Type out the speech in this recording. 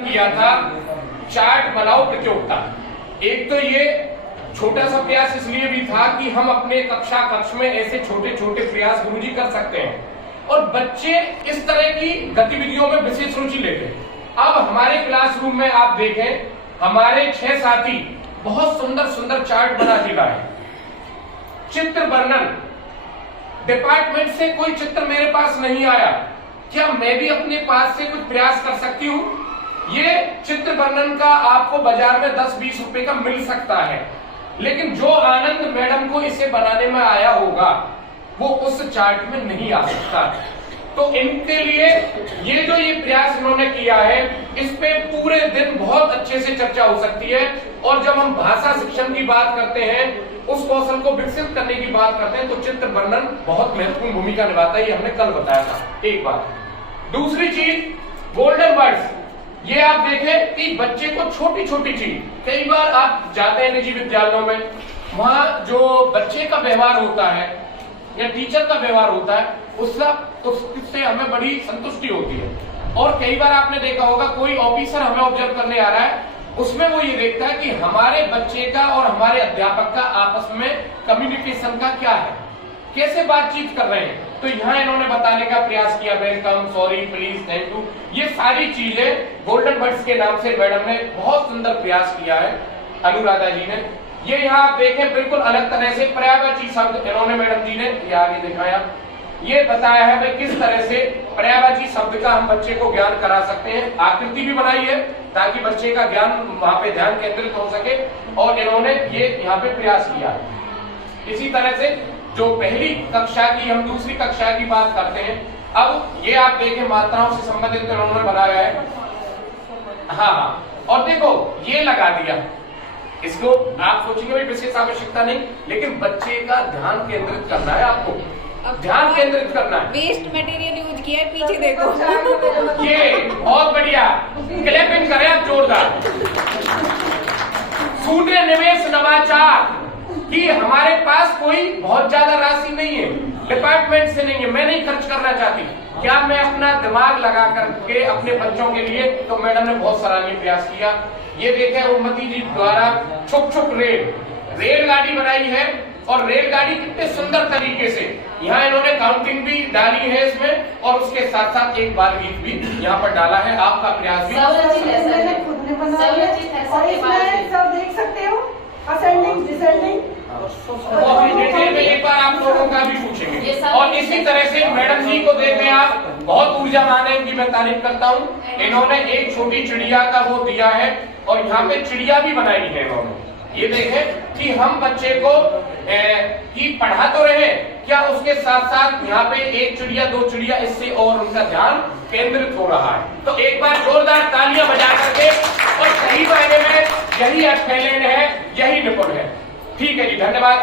किया था चार्ट बनाओ प्रतियोगिता। एक तो ये छोटा सा प्रयास इसलिए भी था कि हम अपने कक्ष में ऐसे छोटे छोटे प्रयास गुरुजी कर सकते हैं और बच्चे इस तरह की गतिविधियों में विशेष रुचि लेते हैं। अब हमारे क्लासरूम में आप देखें, हमारे 6 साथी बहुत सुंदर सुंदर चार्ट बना के लाए। चित्र वर्णन डिपार्टमेंट से कोई चित्र मेरे पास नहीं आया, क्या मैं भी अपने पास से कुछ प्रयास कर सकती हूँ? ये चित्र वर्णन का आपको बाजार में 10-20 रुपए का मिल सकता है, लेकिन जो आनंद मैडम को इसे बनाने में आया होगा वो उस चार्ट में नहीं आ सकता। तो इनके लिए ये प्रयास इन्होंने किया है, इस पे पूरे दिन बहुत अच्छे से चर्चा हो सकती है। और जब हम भाषा शिक्षण की बात करते हैं, उस कौशल को विकसित करने की बात करते हैं, तो चित्र वर्णन बहुत महत्वपूर्ण भूमिका निभाता है। ये हमने कल बताया था एक बार। दूसरी चीज गोल्डन वर्ड्स। ये आप देखें कि बच्चे को छोटी छोटी चीज, कई बार आप जाते हैं निजी विद्यालयों में, वहां जो बच्चे का व्यवहार होता है या टीचर का व्यवहार होता है उससे हमें बड़ी संतुष्टि होती है। और कई बार आपने देखा होगा कोई ऑफिसर हमें ऑब्जर्व करने आ रहा है, उसमें वो ये देखता है कि हमारे बच्चे का और हमारे अध्यापक का आपस में कम्युनिकेशन का क्या है, कैसे बातचीत कर रहे हैं। तो यहाँ इन्होंने बताने का प्रयास किया, welcome, sorry, please, thank you, ये सारी चीजें गोल्डन वर्ड्स के नाम से मैडम ने बहुत सुंदर प्रयास किया है, अनुराधा जी ने। ये यहाँ आप देखें बिल्कुल अलग तरह से पर्यायवाची शब्द इन्होंने मैडम जी ने ये आगे दिखाया, ये बताया है भाई किस तरह से पर्यायवाची शब्द का हम बच्चे को ज्ञान करा सकते हैं। आकृति भी बनाई है ताकि बच्चे का ज्ञान वहां पे ध्यान केंद्रित हो सके, और इन्होंने ये यहाँ पे प्रयास किया है। इसी तरह से जो पहली कक्षा की हम दूसरी कक्षा की बात करते हैं, अब ये आप देखें मात्राओं से संबंधित इन्होंने बनाया है। हाँ, और देखो ये लगा दिया, इसको आप सोचेंगे भाई विशेष आवश्यकता नहीं, लेकिन बच्चे का ध्यान केंद्रित करना है, आपको ध्यान केंद्रित करना है। वेस्ट मटेरियल यूज किया है, पीछे देखो। ये बहुत बढ़िया, क्लैपिंग करें आप जोरदार। शून्य निवेश नवाचार कि हमारे पास कोई बहुत ज्यादा राशि नहीं है, डिपार्टमेंट से नहीं है, मैं नहीं खर्च करना चाहती, क्या मैं अपना दिमाग लगा करके अपने बच्चों के लिए, तो मैडम ने बहुत सराहनीय प्रयास किया। ये देखें उन्मति जी द्वारा छुक छुक रेलगाड़ी बनाई है, और रेलगाड़ी कितने सुंदर तरीके से यहाँ इन्होंने काउंटिंग भी डाली है इसमें, और उसके साथ साथ एक बाल गीत भी यहाँ पर डाला है। आपका प्रयास भी सब देख सकते हो, असेंडिंग डिसेंडिंग, एक बार आप लोगों का भी पूछेंगे। और इसी तरह से मैडम जी को देखें आप, बहुत ऊर्जावान है, इनकी मैं तारीफ करता हूँ। इन्होंने एक छोटी चिड़िया का वो दिया है, और यहाँ पे चिड़िया भी बनाई है इन्होंने। ये देखें कि हम बच्चे को कि पढ़ा तो रहे, क्या उसके साथ साथ यहाँ पे एक चिड़िया, 2 चिड़िया, इससे और उनका ध्यान केंद्रित हो रहा है। तो एक बार जोरदार तालियां बजा करके, और सही मायने में यही एक्सेलेंट है, यही निपुण है। ठीक है जी, धन्यवाद।